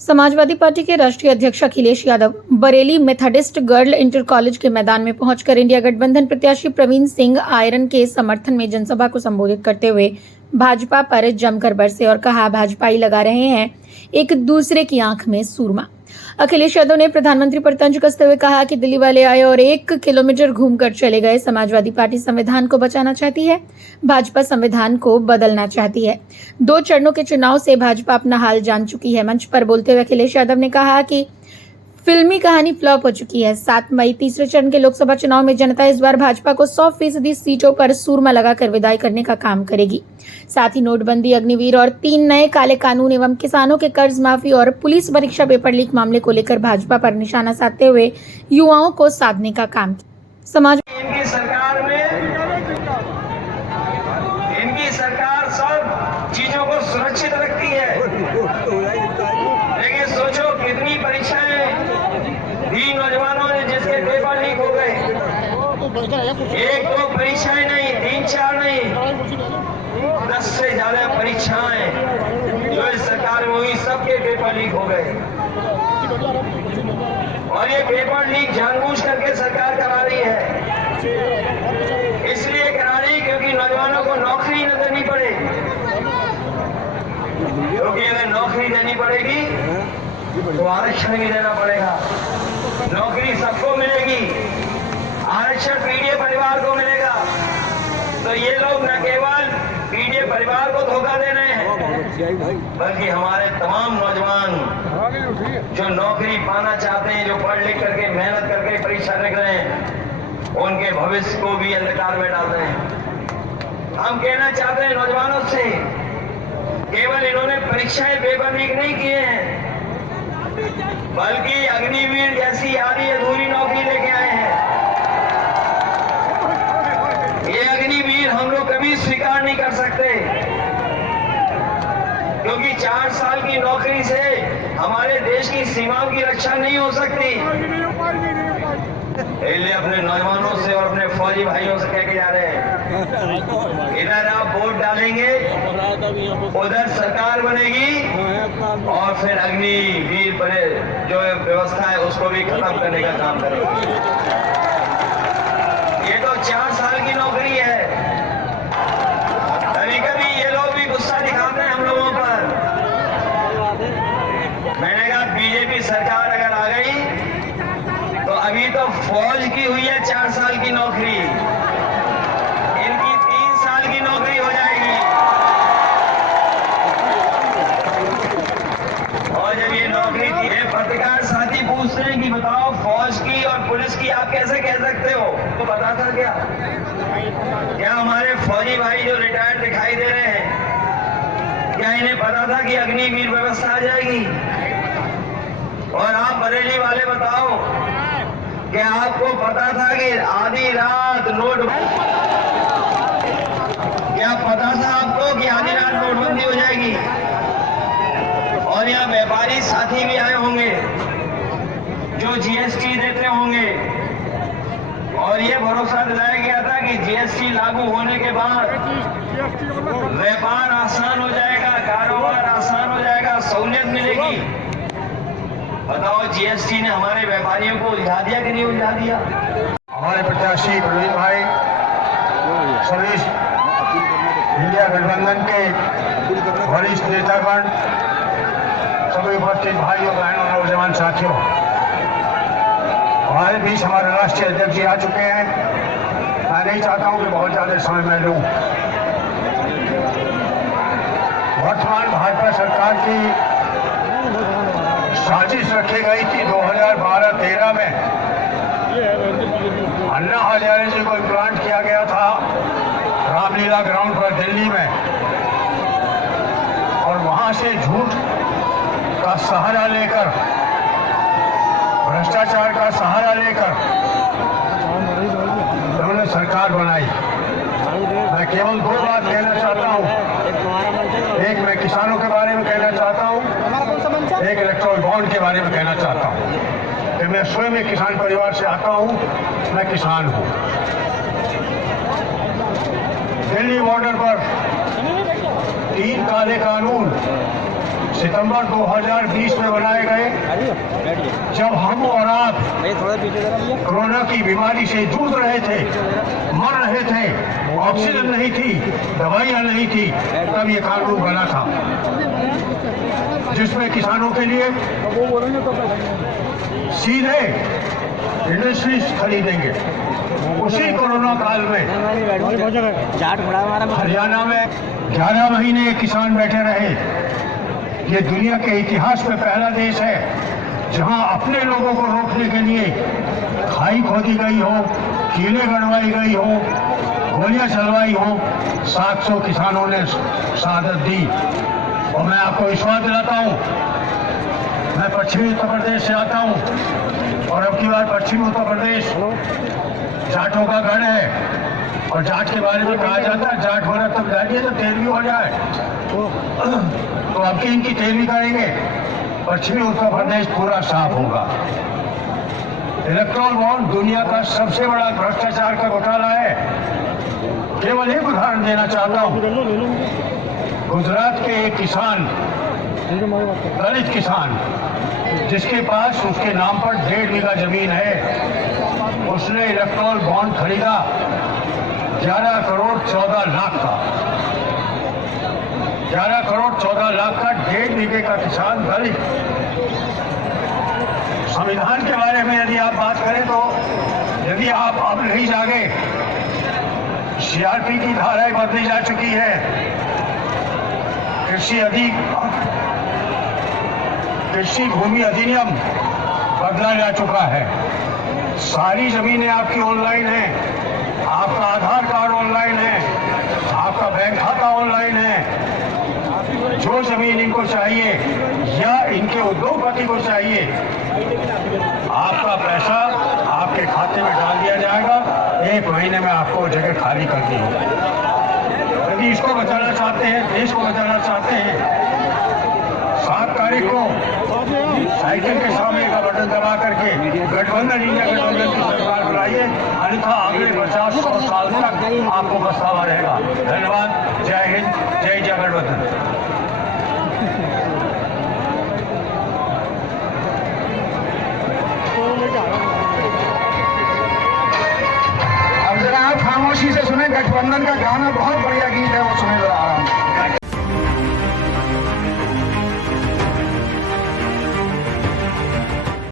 Samajwadi party के राष्ट्रीय अध्यक्ष Akhilesh Yadav Bareilly Methodist girl inter college के मैदान में पहुंचकर इंडिया गठबंधन प्रत्याशी प्रवीण सिंह आयरन के समर्थन में जनसभा को संबोधित करते हुए भाजपा पर जमकर बरसे और कहा, भाजपाई लगा रहे हैं एक दूसरे की आंख में सूरमा। अखिलेश यादव ने प्रधानमंत्री पर तंज कसते हुए कहा कि दिल्ली वाले आए और 1 किलोमीटर घूमकर चले गए। समाजवादी पार्टी संविधान को बचाना चाहती है, भाजपा संविधान को बदलना चाहती है। 2 चरणों के चुनाव से भाजपा अपना हाल जान चुकी है। मंच पर बोलते हुए अखिलेश यादव ने कहा कि फिल्मी कहानी फ्लॉप हो चुकी है। 7 मई तीसरे चरण के लोकसभा चुनाव में जनता इस बार भाजपा को 100% सीटों पर सूरमा लगाकर विदाई करने का काम करेगी। साथ ही नोटबंदी, अग्निवीर और 3 नए काले कानून एवं किसानों के कर्ज माफी और पुलिस परीक्षा पेपर लीक मामले को लेकर भाजपा पर निशाना साधते हुए युवाओं को साधने का काम किया। समाज इनकी सरकार सब चीजों को सुरक्षित रखती है, लेकिन सोचो कितनी परीक्षाएं दी नौजवानों ने जिसके पेपर लीक हो गए। 1-2 परीक्षाएं नहीं, 3-4 नहीं, 10 से ज्यादा परीक्षाएं जो इस सरकार में हुई, सबके पेपर लीक हो गए। और ये पेपर लीक जानबूझ करके सरकार करा रही है। इसलिए करा रही क्योंकि नौजवानों को नौकरी न देनी पड़े, क्योंकि अगर नौकरी देनी पड़ेगी तो आरक्षण भी देना पड़ेगा। नौकरी सबको मिलेगी, आरक्षण पीढ़ी परिवार को मिलेगा। तो ये लोग न केवल पीढ़ी परिवार को धोखा दे रहे हैं, बल्कि हमारे तमाम नौजवान जो नौकरी पाना चाहते हैं, जो पढ़ लिख करके मेहनत करके परीक्षा लिख रहे हैं, उनके भविष्य को भी अंधकार में डाल रहे हैं। हम कहना चाहते हैं नौजवानों से, केवल इन्होंने परीक्षाएं पेपर लीक नहीं किए हैं, बल्कि अग्निवीर जैसी आधी अधूरी नौकरी लेके आए हैं। ये अग्निवीर हम लोग कभी स्वीकार नहीं कर सकते, क्योंकि 4 साल की नौकरी से हमारे देश की सीमाओं की रक्षा नहीं हो सकती। इसलिए अपने नौजवानों से और अपने फौजी भाइयों से कह के जा रहे हैं, इधर आप वोट डालेंगे, उधर सरकार बनेगी और फिर अग्निवीर पर जो व्यवस्था है उसको भी खत्म करने का काम करेंगे। ये तो 4 साल की नौकरी है। कभी कभी ये लोग भी गुस्सा दिखाते हैं हम लोगों पर। मैंने कहा बीजेपी सरकार अगर आ गई तो अभी तो फौज की हुई है 4 साल की नौकरी, इनकी 3 साल की नौकरी हो जाएगी। और जब ये नौकरी थी, पत्रकार साथी पूछते हैं कि बताओ फौज की और पुलिस की आप कैसे कह सकते हो? तो पता था क्या हमारे फौजी भाई जो रिटायर्ड दिखाई दे रहे हैं, क्या इन्हें पता था कि अग्निवीर व्यवस्था आ जाएगी? और आप बरेली वाले बताओ, क्या आपको पता था कि आधी रात क्या पता था आपको कि आधी रात नोटबंदी हो जाएगी? और यहाँ व्यापारी साथी भी आए होंगे जो जीएसटी देते होंगे, और ये भरोसा दिलाया गया था कि जीएसटी लागू होने के बाद व्यापार आसान हो जाएगा, कारोबार आसान हो जाएगा, सहूलियत मिलेगी। बताओ जीएसटी ने हमारे व्यापारियों को उलझा दिया कि नहीं उलझा दिया? हमारे प्रत्याशी प्रवीण भाई सभी इंडिया गठबंधन के वरिष्ठ नेतागण, सभी उपस्थित भाइयों बहनों नौजवान साथियों, हमारे बीच हमारे राष्ट्रीय अध्यक्ष जी आ चुके हैं। मैं नहीं चाहता हूं कि बहुत ज्यादा समय मैं लूं। वर्तमान भाजपा सरकार की साजिश रखी गई थी 2012-13 में। अन्ना हजारे जी को प्लांट किया गया था रामलीला ग्राउंड पर दिल्ली में, और वहां से झूठ का सहारा लेकर, भ्रष्टाचार का सहारा लेकर उन्होंने सरकार बनाई। मैं केवल 2 बात कहना चाहता हूं। एक, मैं किसानों के बारे में कहना चाहता हूं, एक इलेक्ट्रल बॉन्ड के बारे में कहना चाहता हूं कि मैं स्वयं एक किसान परिवार से आता हूं, मैं किसान हूं। दिल्ली बॉर्डर पर 3 काले कानून सितंबर 2020 में बनाए गए, जब हम और आप कोरोना की बीमारी से जूझ रहे थे, मर रहे थे, ऑक्सीजन नहीं थी, दवाइयां नहीं थी, तब ये कानून बना था, जिसमें किसानों के लिए सीधे इंडस्ट्रीज खरीदेंगे। उसी कोरोना काल में हरियाणा में 11 महीने किसान बैठे रहे। ये दुनिया के इतिहास में पहला देश है जहां अपने लोगों को रोकने के लिए खाई खोदी गई हो, कीलें गड़वाई गई हो, गोलियां चलवाई हो। 700 किसानों ने शहादत दी। और मैं आपको विश्वास दिलाता हूं, मैं पश्चिमी उत्तर प्रदेश से आता हूं और अब की बार पश्चिमी उत्तर प्रदेश जाटों का गढ़ है। और जाट के बारे में कहा जाता है, जाट होना तब जाइए तो 13वीं हो जाए। तो अब की इनकी 13वीं करेंगे, पश्चिमी उत्तर प्रदेश पूरा साफ होगा। इलेक्ट्रॉल बॉन्ड दुनिया का सबसे बड़ा भ्रष्टाचार का घोटाला है। केवल एक उदाहरण देना चाहता हूं। गुजरात के एक किसान, दलित किसान, जिसके पास उसके नाम पर 1.5 बीघा जमीन है, उसने इलेक्ट्रॉल बॉन्ड खरीदा 11 करोड़ 14 लाख का। 11 करोड़ 14 लाख का 1.5 बीघे का किसान दलित। संविधान के बारे में यदि आप बात करें तो यदि आप अब नहीं जागे, सीआरपी की धाराएं बदली जा चुकी है, कृषि भूमि अधिनियम बदला जा चुका है। सारी जमीनें आपकी ऑनलाइन हैं, आपका आधार कार्ड ऑनलाइन है, आपका बैंक खाता ऑनलाइन है। जो जमीन इनको चाहिए या इनके उद्योगपति को चाहिए, आपका पैसा आपके खाते में डाल दिया जाएगा। 1 महीने में आपको जगह खाली कर दी होगी। यदि इसको बचाना चाहते हैं, देश को बचाना चाहते हैं, 7 तारीख को साइकिल के सामने का बटन दबा करके गठबंधन, इंडिया गठबंधन की सरकार बुलाइए, अन्यथा अगले 50-100 साल तक आपको पछतावा रहेगा। धन्यवाद। जय हिंद, जय गठबंधन। अब जरा आप खामोशी से सुने, गठबंधन का गाना बहुत बढ़िया गीत है, वो सुने जरा।